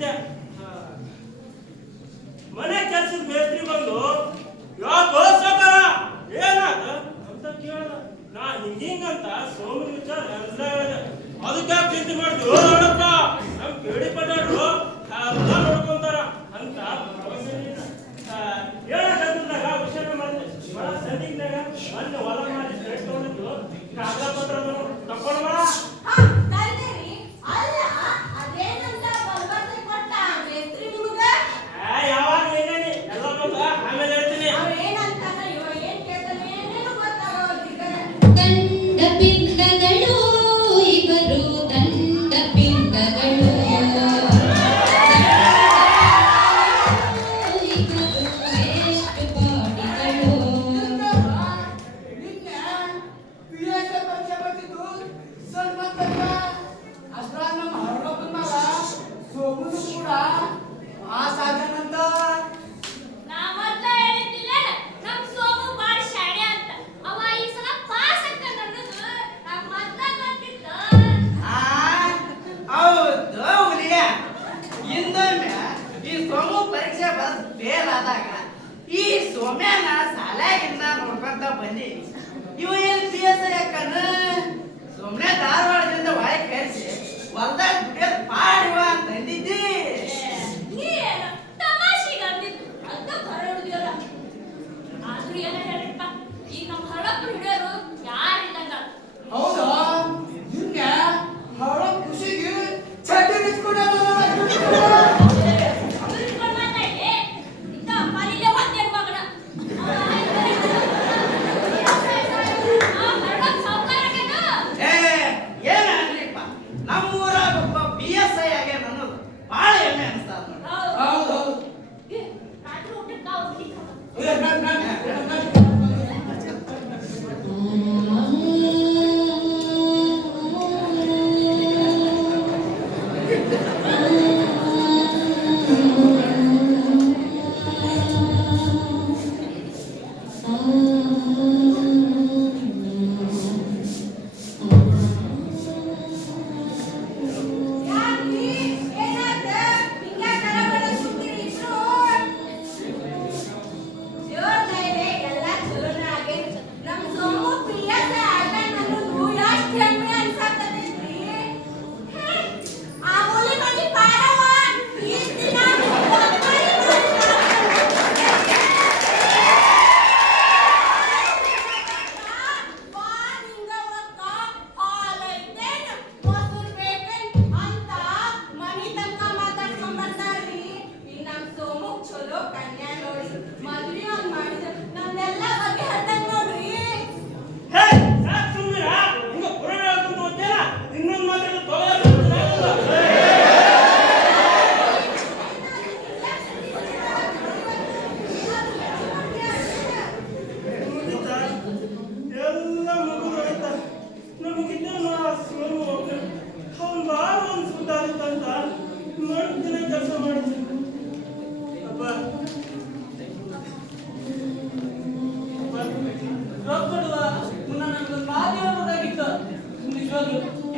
ಬಂದಿದ್ದೆ. ಮನೆ ಕೆಲಸದ ಮೇಸ್ತ್ರಿ ಬಂದು ಯಾಕೋ ಸಾಕಾರ ಏನಾದ ಅಂತ ಕೇಳ್ದ. ನಾ ಹಿಂಗಿಂಗಂತ ಸೋಮನ ವಿಚಾರ ಎಲ್ಲ ಹೇಳಿದೆ. ಅದಕ್ಕೆ ಚಿಂತೆ ಮಾಡಿದ್ವು ನೋಡಪ್ಪ, ನಮ್ ಕೇಳಿ ಪಡ್ಯಾಡ್ರು ಎಲ್ಲ ನೋಡ್ಕೊಂತಾರ ಅಂತ ಹೇಳಕಂದಾಗ ವಿಷಯ ಮಾಡಿದೆ. ಬಹಳ ಸಂದಿಗ್ನಾಗ ಮೊನ್ನೆ ಹೊಲ ಮಾಡಿ ಸ್ಟೇಟ್ ತಗೊಂಡಿದ್ದು ಕಾಗದ ಪತ್ರ ತಕೊಂಡು ಬರ. ಯಾವಾಗ ಏನೇನಿ ಎಲ್ಲ ಬಂದ ಆಮೇಲೆ ಹೇಳ್ತೀನಿ. ದಂಡ ಪಿಂಡಗಳು ಇವರು ದಂಡ ಪಿಂಡಗಳು ಈ ಸೋಮ್ಯಾನ ಸಾಲಾಗಿಂದ ನೋಡ್ಕೊಂತ ಬಂದಿ. ಇವ ಏನ್ PSI ಯಾಕನ ಸುಮ್ನೆ ಧಾರವಾಡದಿಂದ ಒಳಗೆ ಕರೆಸಿ ಹೊಲ್ದಾಗ ದುಡಿಯೋದು ಪಾಡಿವ ಅಂತ ಅಂದಿದ್ದಿ. ಹೌದಾ ನಿನ್ನೆ ಹಳ ಖುಷಿಗೆ ಚಡ್ಡಿ ಬಿಚ್ಕೊಂಡು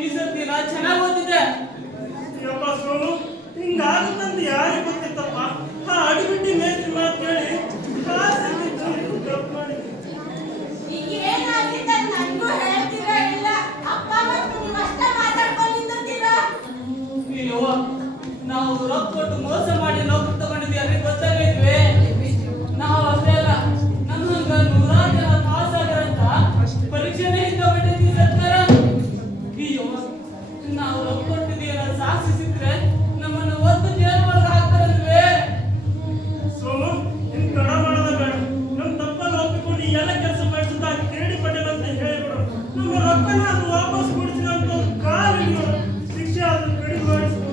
ಈ ಸರ್ತಿ ನಾ ಚೆನ್ನಾಗಿ ಓದಿದ್ದೆ. ಯಪ್ಪ ಸೋನು ಹಿಂಗಾಗುತ್ತಂತ ಯಾರಿಗೆ ಗೊತ್ತಿತ್ತಪ್ಪ. ಅಡಿಬಿಟ್ಟಿ ಮೇಸ್ತ್ರಿ ಮಾತು ಕೇಳಿ ನಾವು ರೊಕ್ಕ ಕೊಟ್ಟು ಮೋಸ ಮಾಡಿ ನೌಕರಿ ತಗೊಂಡಿದ್ವಿ ಅಲ್ಲಿ ಗೊತ್ತಾಗಿದ್ವಿ. ನಾವು ಅಷ್ಟೇ ಅಲ್ಲ, ನಮ್ಮಂಗ ನೂರಾರು ಜನ ಪಾಸ್ ಆಗ್ಯಾರಂತ ಪರೀಕ್ಷೆನೇ ಹಿಂದೆ ಬಿಟ್ಟಿದ್ವಿ ಸರ್ಕಾರ. ಅಯ್ಯೋ ನಾವು ರೊಕ್ಕ ಕೊಟ್ಟಿದ್ದೀವಿ ಸಾಕ್ಷಿ ಸಿಕ್ಕರೆ ನಮ್ಮನ್ನು ಒಂದು ಜೇಲ್ ಒಳಗೆ ಹಾಕ್ತಾರಲ್ವೇ. ಸೋನು ನಿನ್ ತಡ ಮಾಡೋದ ಬೇಡ. ನಮ್ ತಪ್ಪನ್ನು ಒಪ್ಪಿಕೊಂಡು ಎಲ್ಲ ಕೆಲಸ ಮಾಡಿಸುತ್ತಾ ಕೇಳಿ ಪಡೆಯಲ್ಲ ಅಂತ ಹೇಳಿಬಿಡು. ನಮ್ಮ ರೊಕ್ಕನ ಅದು ವಾಪಸ್ ಕೊಡಿಸಿದಂತ ಕಾಲಿಗೆ ಶಿಕ್ಷೆ ಅದನ್ನು ಕಡಿಮೆ ಮಾಡಿಸ್ಬೋದು.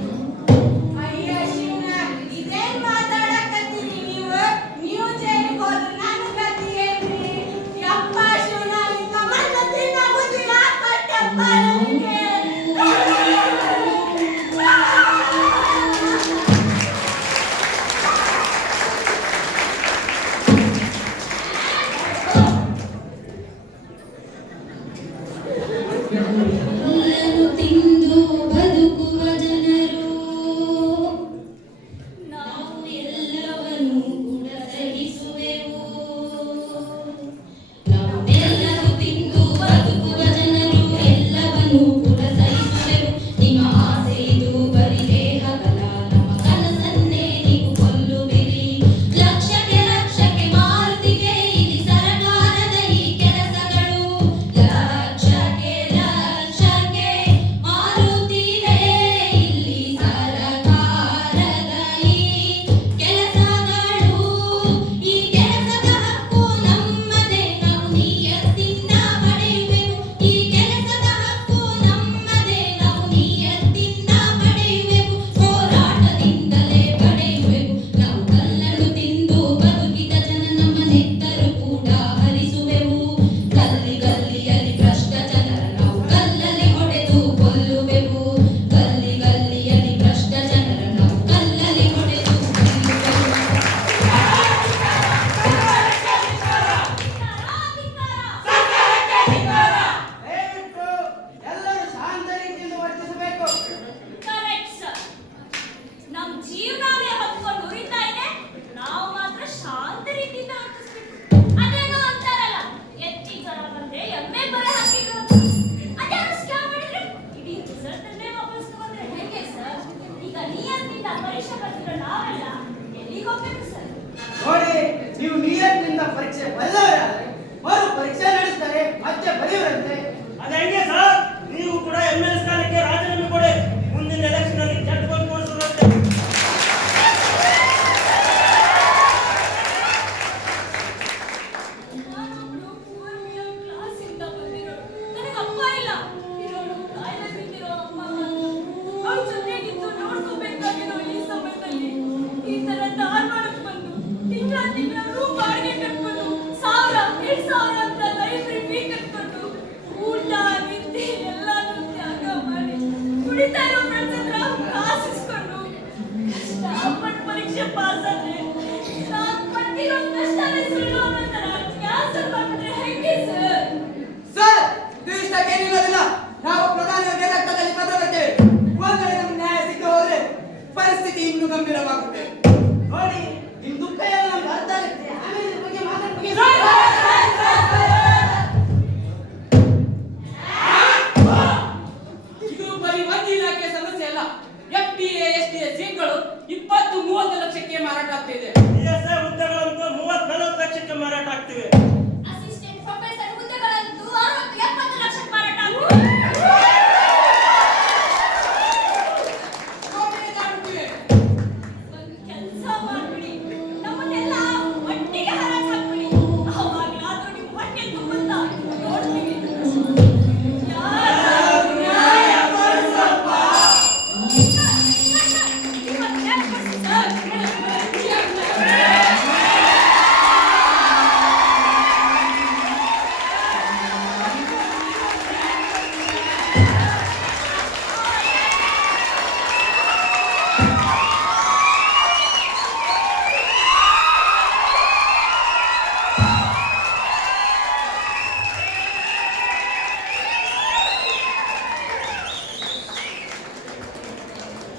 ಕುಡಿತಾರೋ